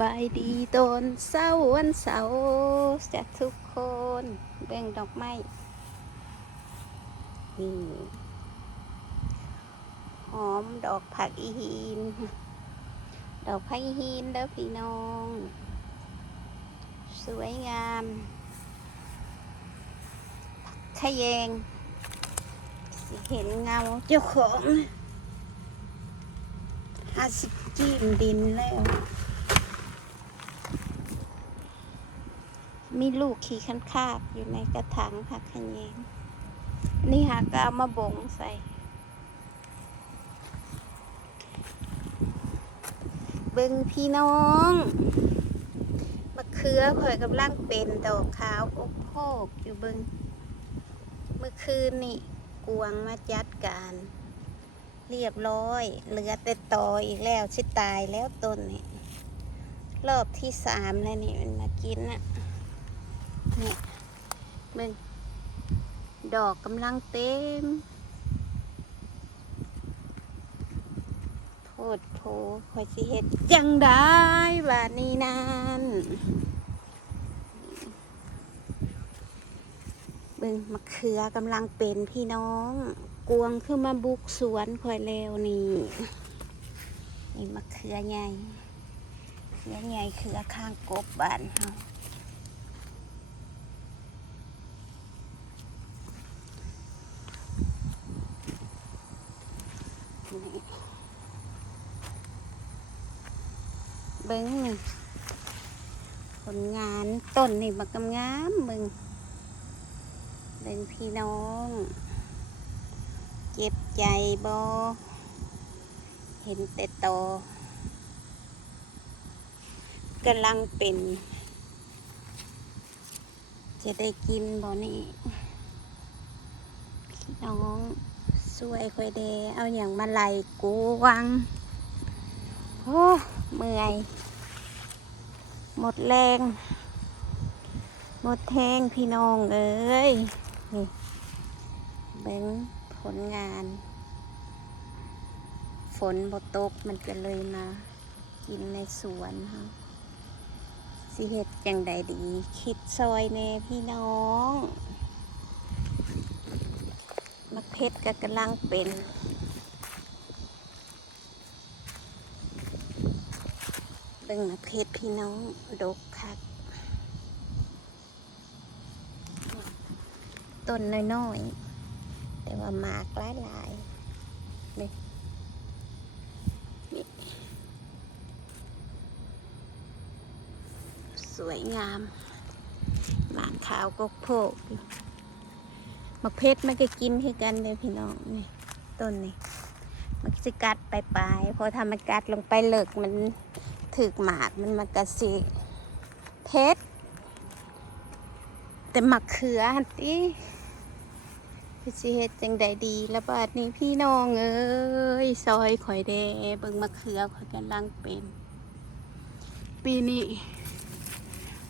บายดีตอนเศร้าวันเสาร์จากทุกคนเบ่งดอกไม้นี่หอมดอกผักอีฮีนดอกผักอีฮีนเด้อพี่น้อง สวยงามขยงสิเห็นเงาเจ้าของห้าสิบจิ้มดินแล้ว มีลูกขี่ขันคาบอยู่ในกระถางผักขยงนี่หากก็เอามาบงใส่ เบิงพี่น้องมะเขือข่อยกำลังเป็นดอกขาวอกโพกอยู่เบิงเมื่อคืนนี่กวงมาจัดการ เรียบร้อย เหลือแต่ตออีกแล้วชิตายแล้วต้นนี่รอบที่สามแล้วนี่มันมากินน่ะ นี่มึงดอกกำลังเต็มโพดโพคอยสิเห็ดจังได้บาดนี้นั่นเบิ่งมะเขือกำลังเป็นพี่น้อง กวงขึ้นมาบุกสวนคอยเร็วนี่นี่มะเขือใหญ่เขือใหญ่เขือข้างกบบานเฮานี่ เบิ้งนี่ผลงานต้นนี่บักงามมึงเบิ้งพี่น้อง เจ็บใจบอเห็นแต่โตกำลังเป็น จะได้กินบ่นี่พี่น้องสวยคอยเดเอาอย่างมาไหลกูวัง โอ้ เมื่อย หมดแรง หมดแทงพี่น้องเอ้ย นี่เบ้งผลงาน ฝนบตกมันก็เลยมา กินในสวนค่ะสิเห็ดจังใดดี คิดซอยแน่พี่น้องมักเพชรก็กำลังเป็น บิ่งมักเพชรพี่น้องดกคักต้นน้อยๆ แต่ว่ามากหลายหลายๆนี่นี่สวยงามหมากขาวกกโพกอยู่มะเพชรมันก็กินให้กันเลยพี่น้องนี่ต้นนี่มันจะกัดไปปลายๆพอทำมันกัดลงไปเลิกมัน ถึกหมากมันมากระสิเพชรแต่หมักเขือหันติพี่สิเฮ็ดจังใดดีแล้วบาดนี้พี่น้องเอ้ยซอยข่อยแดเบิ่งมะเขือข่อยกำลังเป็น ปีนี้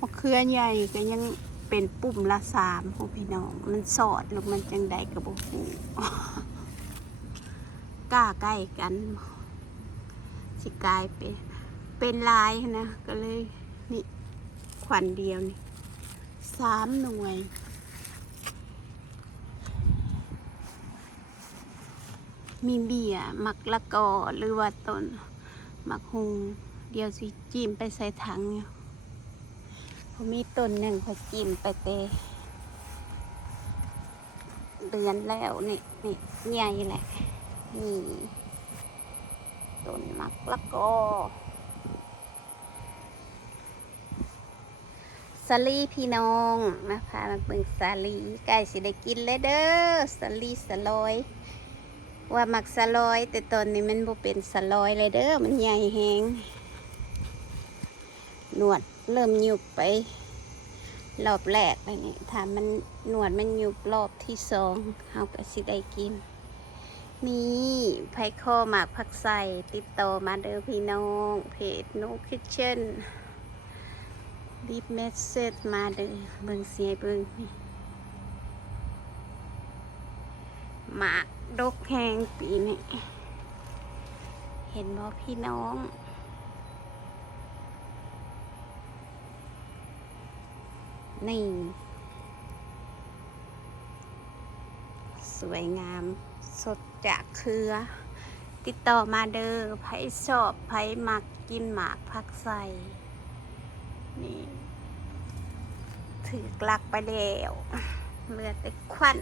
มะเขือใหญ่ก็ยังเป็นปุ่มละสามของพี่น้อง มันสอดลงมันจังใดกับบ่ฮู้กล้าใกล้กัน สิกลายเป็น เป็นลายนะก็เลยนี่ขวัญเดียวนี่สามหน่วย มีเบียมักละกอหรือว่าต้นมักฮุงเดียวสิจิ้มไปใส่ถังอยู่ยพอมีต้นหนึ่งพอจิ้มไปเตเดือนแล้วนี่นี่ใหญ่แหละนี่ต้นมักละกอสา ลีพี่น้องนะคะมาเบิ่งสาลีใกล้สิได้กินเลยเด้อสาลีสลอย ว่ามักสลอย แต่ตอนนี้มันบ่เป็นสลอยเลยเด้อมันใหญ่แหงหนวดเริ่มหยุบไป รอบแรกเลยนี่ถ้ามันหนวดมันหยุบรอบที่สองเฮาก็สิได้กิน นี่ไพคอหมากผักใส่ติดต่อมาเด้อพี่น้อง เพจ No Kitchen รีบเมสเซจมาเด้อเบิ่งเสียเบิ่งนี่หมากดกแหงปีนี่เห็นบ่พี่น้อง นี่ สวยงามสดจากเครือ ติดต่อมาเด้อไผชอบไผมักกินหมากผักใส่ นี่ถือกลักไปแล้วเหลือแต่ควัน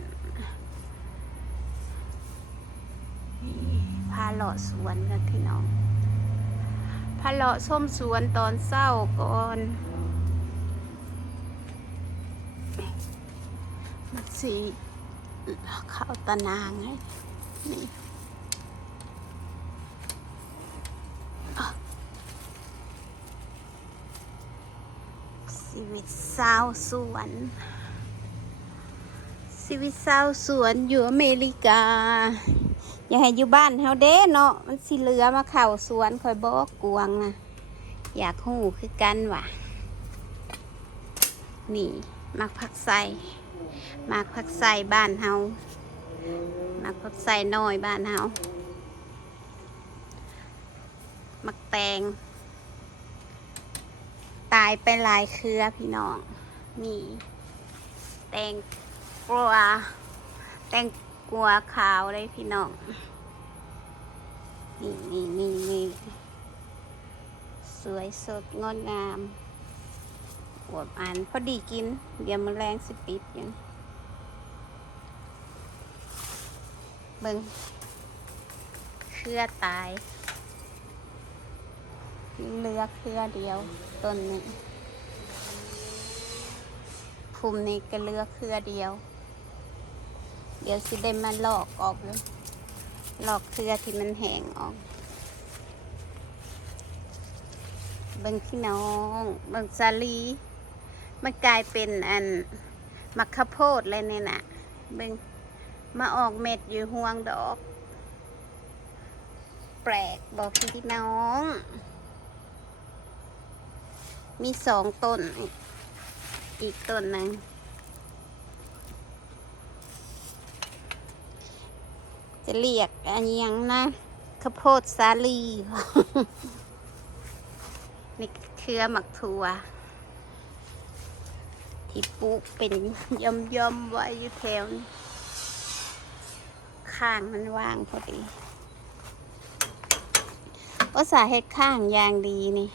นี่พาเลาะสวนกันพี่น้องพาเลาะส้มสวนตอนเศร้าก่อนมันสีเข้าตะนางไงนี่อะชี วิตสาวสวน ชีวิตสาวสวนอยู่อเมริกา อย่าให้อยู่บ้านเฮาเด้เนาะมันสิเหลือมาเข่าสวนคอยบอกกวงนะอยากหูคือกันว่ะ นี่มักผักใส่มักผักใส่บ้านเฮามักผักใส่น้อยบ้านเฮามักแตง ตายไปหลายเครือพี่น้อง นี่ แตงกลัว แตงกลัวขาวเลยพี่น้อง นี่นี่นี่นี่สวยสดงดงามอวบอันพอดีกิน เดี๋ยวมันแรงสิปิดยังเบิงเครือตาย เหลือเครือเดียวต้นนี้ภูมินี้ก็เหลือเครือเดียว เดี๋ยวสิได้มาลอกออกเลยลอกเครือที่มันแห้งออกบิ่งพี่น้องบิ่งสาลี มันกลายเป็นอันมักข้าโพดเลยเนี่ยนะเบิ่งมาออกเม็ดอยู่ห่วงดอก แปลกบอกพี่น้อง มีสองต้น อีกต้นหนึ่งจะเรียกอันยังนะข้าวโพดสาลีนี่เครือหมักถั่ว ที่ปลูกเป็นย่อมย่อมๆไว้อยู่แถวข้างมันว่างพอดีว่าสาเหตุข้างยางดีนี่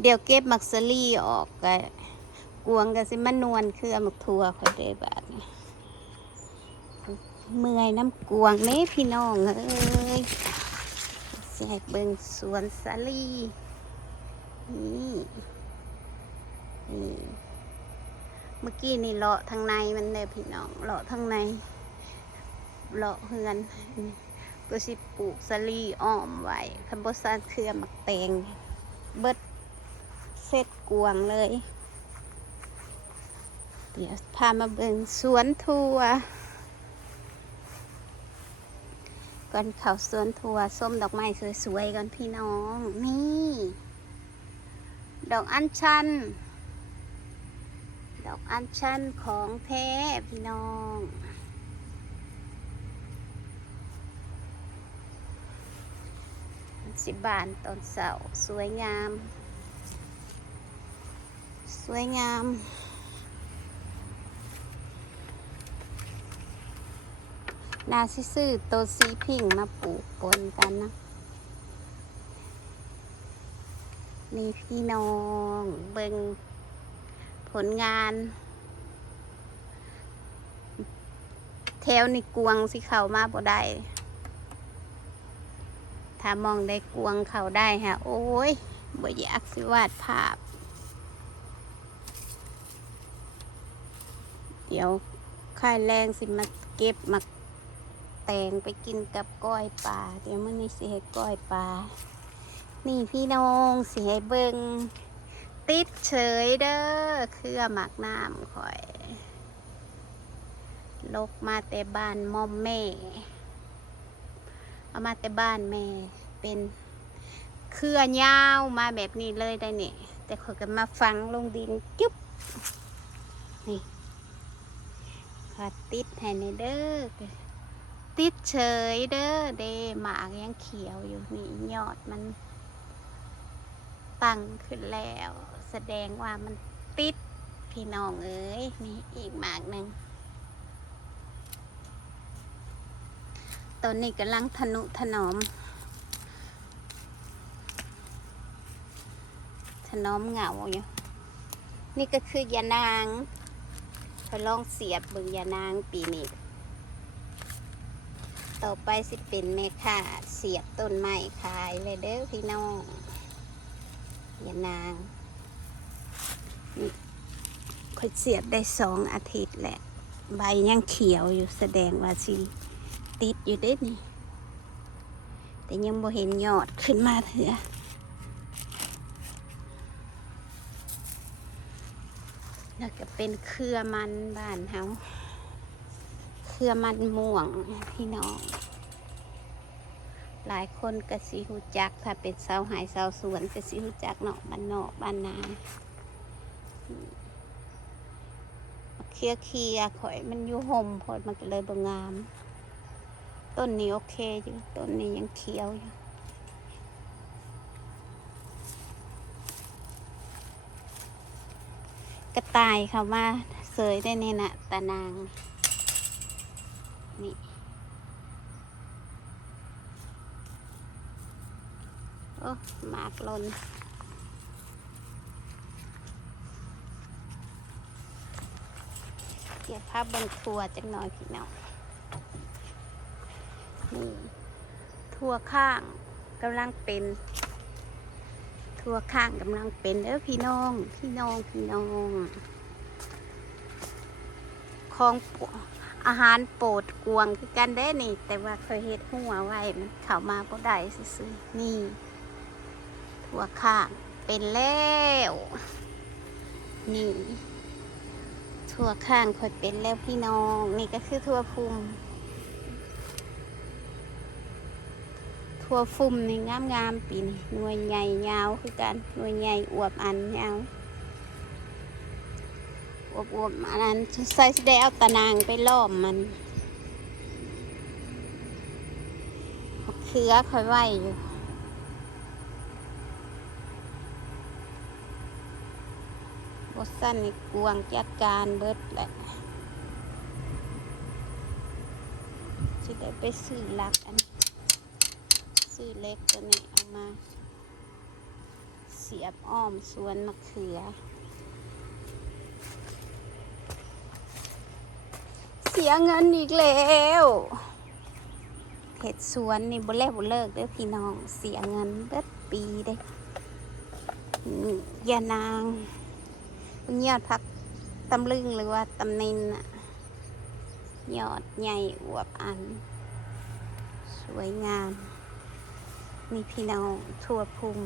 เดี๋ยวเก็บมักสลีออกก็กวงกันสิมันนวลเครือหมักถั่วคอยได้บาดเมื่อยน้ำกวงเน่พี่น้องเอ้ยแสกเบิงสวนสาลีนี่นี่เมื่อกี้นี่เลาะทางในมันเลยพี่น้องเลาะทางในเลาะเฮือนก็สิปลูกสาลีอ้อมไว้คันบซานเครือมักแตงเบิด เสร็จกวงเลย เดี๋ยวพามาเบิงสวนทัวก่อนเขาสวนทัวส้มดอกไม้สวยๆก่อนพี่น้อง นี่ ดอกอัญชัน ดอกอัญชันของแท้พี่น้องสิบบานตอนเสาร์สวยงาม สวยงาม นาซิซื้อตัวสีพิงมาปลูกปนกันนะ นี่พี่น้องเบิงผลงาน แถวนี่กวงสิเขามาบ่ได้ถ้ามองได้กวงเขาได้ฮะ โอ้ยบ่อยากสิวาดภาพ เดี๋ยวค่ายแรงสิมาเก็บมาแตงไปกินกับก้อยปลาเดี๋ยวมื่อนี้สิให้ก้อยปลานี่พี่น้องสิให้เบิงติดเฉยเด้อเครือหมักน้ำข่อย ลกมาแต่บ้านมอมแม่ เอามาแต่บ้านแม่เป็นเครือยาวมาแบบนี้เลยได้เนี่ยแต่ข่อยก็มาฟังลงดินจุ๊บนี่ ขอติดให้ในเด้อติดเฉยเด้อเดหมากยังเขียวอยู่นี่ยอดมันตั้งขึ้นแล้ว แสดงว่ามันติดพี่น้องเอ้ยนี่อีกหมากหนึ่งตอนนี้กำลังทนุถนอม ถนอมเหงาอยู่ นี่ก็คือยานาง พอลองเสียบเบิ่งยานางปีนี้ต่อไปสิเป็นแม่ค้าเสียบต้นไม้ขายเลยเด้อพี่น้องยานางนี่ค่อยเสียบได้สองอาทิตย์แหละ ใบยังเขียวอยู่แสดงว่าสิติดอยู่เด้นี่แต่ยังบ่เห็นยอดขึ้นมาเถอะ แล้วก็ เป็นเครือมันบ้านเฮาเครือมันม่วงพี่น้อง หลายคนก็สิหูจัก ถ้าเป็นเสาหายเสาสวนก็สิหูจักเนาะบ้านนอกบ้านนาเคลียเคลียข่อยมันอยู่ห่มพอดมันก็เลยบ่งาม ต้นนี้โอเคอยู่ ต้นนี้ยังเขียวอยู่ กระต่ายเขามาเสยได้นี่นะตานาง นี่โอ้หมากลนเก็บภาพบนทัวจังหน่อยพี่น้องนี่ทัวข้างกำลังเป็น ทั่วข้างกำลังเป็นเด้อพี่น้อง พี่น้องพี่น้องของอาหารโปรดกวงคือกันได้นี่ แต่ว่าเคยเฮ็ดหัวไว้มันเข้ามาบ่ได้ซื่อๆนี่ ทั่วข้างเป็นแล้ว นี่ ทั่วข้างค่อยเป็นแล้วพี่น้อง นี่ก็คือทั่วภูมิ ทั่วฟุ่มนี่งามงามๆปีนี่หน่วยใหญ่ยาวคือกันหน่วยใหญ่อวบอันยาวอวบอวบๆอันนั้นใส่ได้เอาตะนางไปล้อมมันเคือคอยไหวอยู่บสั้นในกวงจัดการเบิดแหละสิได้ไปซื้อลักอัน ซื้อเล็กตัวนี้เอามา เสียบอ้อมสวนมะเขือ เสียเงินอีกแล้วเห็ดสวนนี่บ่แลบ่เลิกเด้อพี่น้องเสียเงินเบิดปีเด้ยานางยอดพักตำลึงหรือว่าตำนินอะยอดใหญ่อวบอัน สวยงาม นี่พี่น้องทั่วภูมิ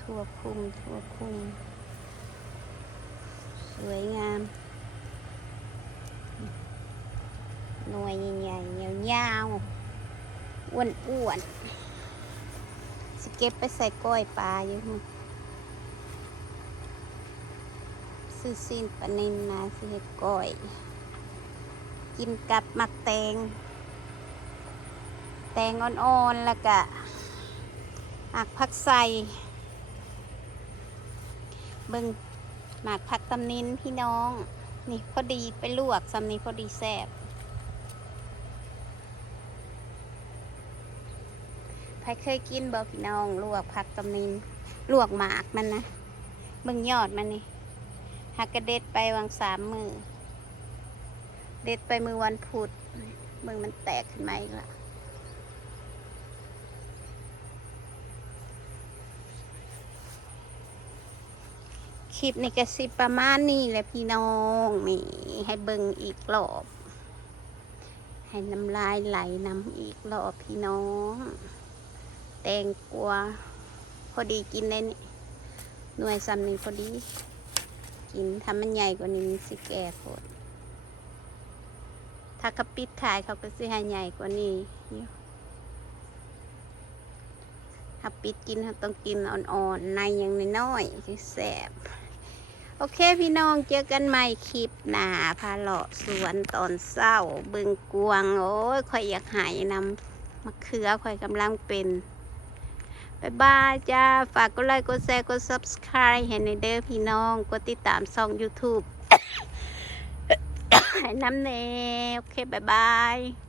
ทั่วภูมิทั่วภูมิสวยงาม หน่วยใหญ่ๆยาวๆอ้วนๆ สิเก็บไปใส่ก้อยปลาอยู่มึงซื้อซีนปลานินมาสิเฮ็ดก้อย กินกับมักแตง ตงอ่อนๆ แล้วก็หมากผักใส่เบิ่งหมากผักตำนินพี่น้อง นี่พอดีไปลวกซำนี้พอดีแซ่บใครเคยกินบ่พี่น้อง ลวกผักตำนินลวกหมากมันนะเบิ่งยอดมันนี่หักกระเด็ดไปวางสามมือ เด็ดไปมือวันพุธเบิ่งมันแตกขึ้นมาอีกละ คลิปนี้ก็สิประมาณนี้แหละพี่น้องนี่ให้เบิ่งอีกรอบ ให้น้ำลายไหลน้ำอีกรอบพี่น้อง แตงกวาพอดีกินได้นี่หน่วยซ้ำนี่พอดี กินทำมันใหญ่กว่านี้มันสิแก่โคตรถ้ากระปิดขายเขาก็สิให้ใหญ่กว่านี้ถ้าปิดกินเขาต้องกินอ่อนๆ ในอย่างน้อยๆสิแสบ โอเคพี่น้องเจอกันใหม่คลิปหน้าพาเลาะสวนตอนเศร้า บึงกวง โอ้ยข่อยอยากหายนำมะเขือข่อยกำลังเป็นบายบายจ้า ฝากกดไลค์กดแชร์กด subscribe ให้ในเด้อพี่น้อง กดติดตามช่อง YouTube ให้น้ำเนโอเคบายบาย